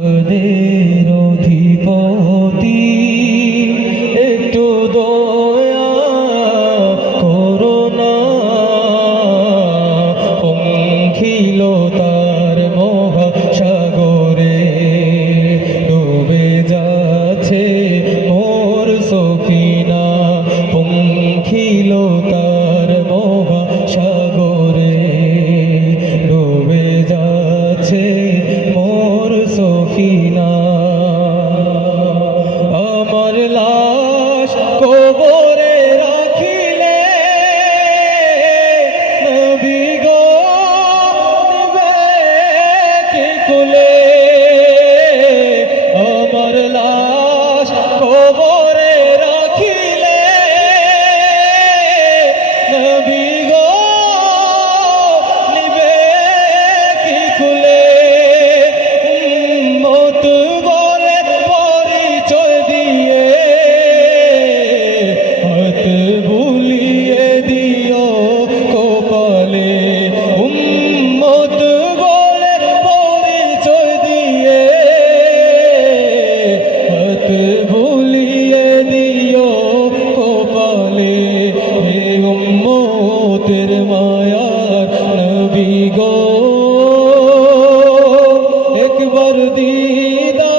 ওদের অধিপতি একটু দয়া করো না, পঙ্খিলতার মহাসাগরে ডুবে যাচ্ছে মোর সফিনা, পঙ্খিলতার মহাসাগরে ডুবে যাচ্ছে মোর সফিনা। আমার লাশ কবরে রাখিলে নবী গো নিবে কে কোলে, আমার লাশ কবরে রাখিলে নবী গো নিবে কে কোলে। মায়ার নবী গো একবার দিদা